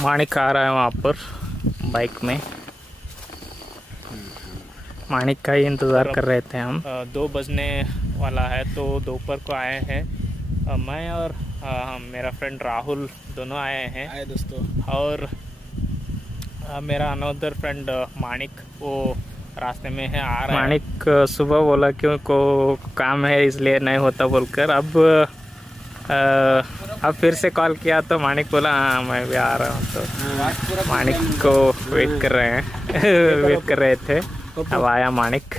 माणिक आ रहा है वहाँ पर बाइक में। माणिक का ही इंतज़ार कर रहे थे हम। 2 बजने वाला है तो दोपहर को आए हैं। मैं और मेरा फ्रेंड राहुल दोनों आए हैं दोस्तों। और मेरा अनदर फ्रेंड माणिक वो रास्ते में है, आ रहा है। माणिक सुबह बोला कि को काम है इसलिए नहीं होता बोलकर अब फिर से कॉल किया तो माणिक बोला हाँ मैं भी आ रहा हूँ। तो माणिक को वेट कर रहे हैं वेट कर रहे थे, अब आया माणिक।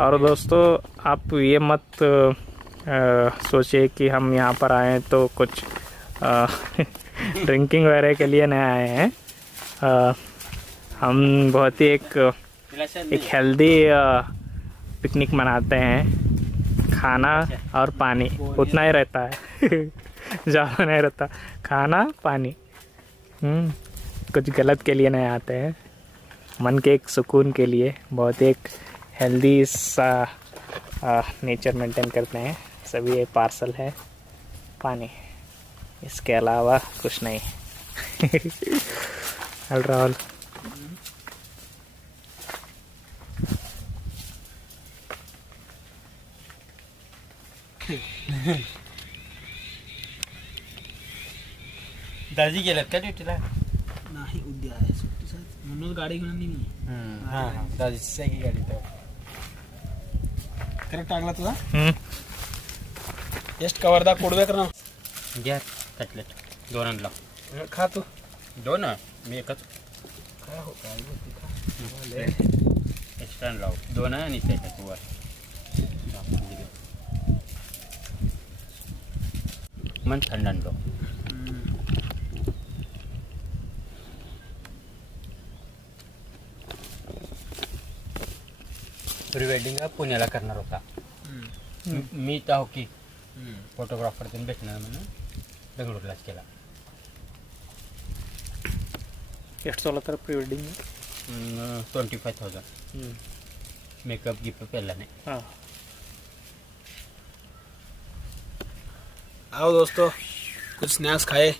और दोस्तों आप ये मत सोचिए कि हम यहाँ पर आए तो कुछ ड्रिंकिंग वगैरह के लिए नहीं आए हैं। हम बहुत ही एक हेल्दी पिकनिक मनाते हैं। खाना और पानी उतना ही रहता है ज़्यादा नहीं रहता, खाना पानी। कुछ गलत के लिए नहीं आते हैं, मन के एक सुकून के लिए बहुत एक हेल्दी सा नेचर मेंटेन करते हैं सभी। ये पार्सल है पानी, इसके अलावा कुछ नहीं। हल राहुल दाजी गेल्यात का ड्युटीला? नाही, उद्या आहे सुट्टी म्हणून गाडी घेऊन आली मी। हां हां, दाजीची आहे गाडी तर करेक्ट टाकला तुझा। ಎಷ್ಟು ಕವರ್ದಾಗ ಕೊಡ್ಬೇಕ್ರ ನಾವು? घ्या कटलेट 2 आणला। खा तू। 2 मी एकच काय हो काय एक्स्ट्रा आणला 2 आणि त्याच्यात वर मन थंड आणलो। प्री वेडिंग पुण्याला करणार होता मी तर हो की फोटोग्राफर तुम्ही भेटणार म्हणून बेंगळूरलाच केला। ಎಷ್ಟು ತೊಗೊಳ್ತಾರೆ ಪ್ರೀ ವೆಡ್ಡಿಂಗ್? 25,000 मेकअप गिफ्ट पहला ने। हाँ आओ दोस्तों कुछ स्नैक्स खाए।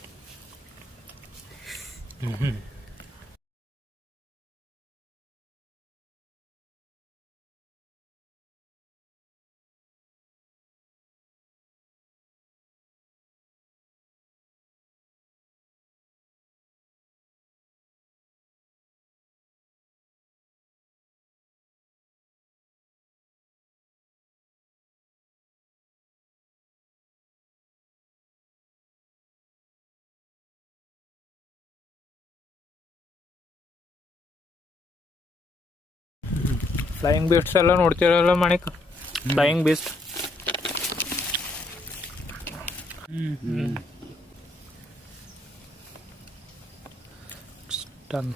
ಫ್ಲೈಯಿಂಗ್ ಬೀಸ್ಟ್ ಎಲ್ಲ ನೋಡ್ತಿರಲ್ಲ ಮಾಣಿಕ್? Flying beast done.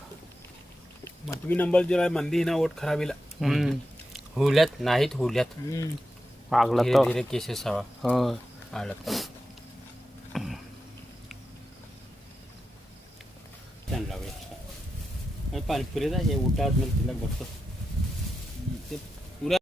मतवी नंबर जरा मंदी ना वोट खराब इला हुल्यात नाहीत हुल्यात आगला धीरे तो धीरे केसेस हवा हाँ आलं तर त्यांना वेळ पाणीपुरी जायचे उठात मग तिला बघतो ते पूरा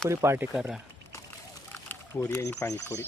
पाणीपुरी पार्टी कर रहा है. पुरी आणि पाणीपुरी